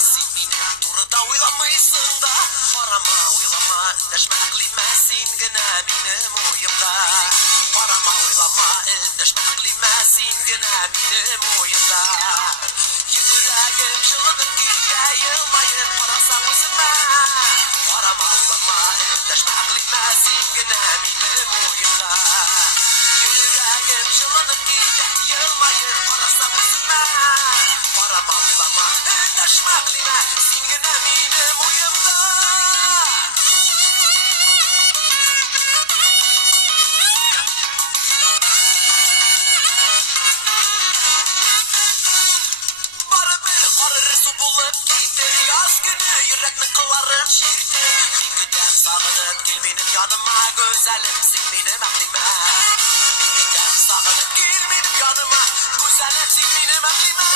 Sen benim turda uylamayısın da. Parama uylama, deşme aklimesin gene benim uyumda. Parama uylama, deşme aklimesin gene benim uyumda. Yüreğim şılınıp gitti, yılmayıp parasan üzülme. Parama uylama, deşme aklimesin gene benim uyumda. Yüreğim şılınıp gitti, yılmayıp parasan üzülme. Parama uylama, deşme aklimesin gene benim uyumda. Su bulup gider yaz günü yürekli kılarım şirdi. Bin günden sağınıp gelmenin yanıma güzelimsin benim aklime. Bin günden sağınıp gelmenin yanıma güzelimsin benim aklime.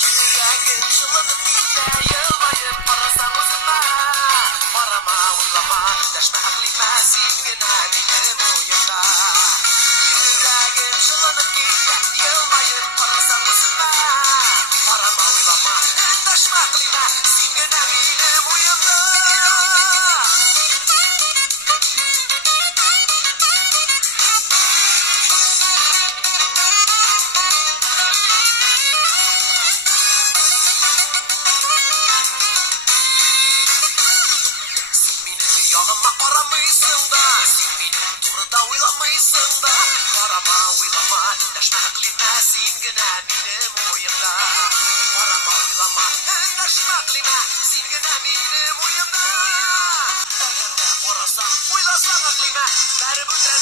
Yüreğim çılınıp gider yılmayıp parasan üzülme. Parama uylama deşme aklime silgine benim uyumda. Yüreğim çılınıp gider yılmayıp parasan üzülme. Parama uylama, deşme aklime, sen gene benim uyumda. Sen benim yağıma paramışsın da, sen benim turda uylamışsın da. Parama uylama, deşme aklime, sen gene benim uyumda. Parama uylama, deşme aklime, sen gene benim uyumda. Eğer de orasan, uylasan aklime, beri bütün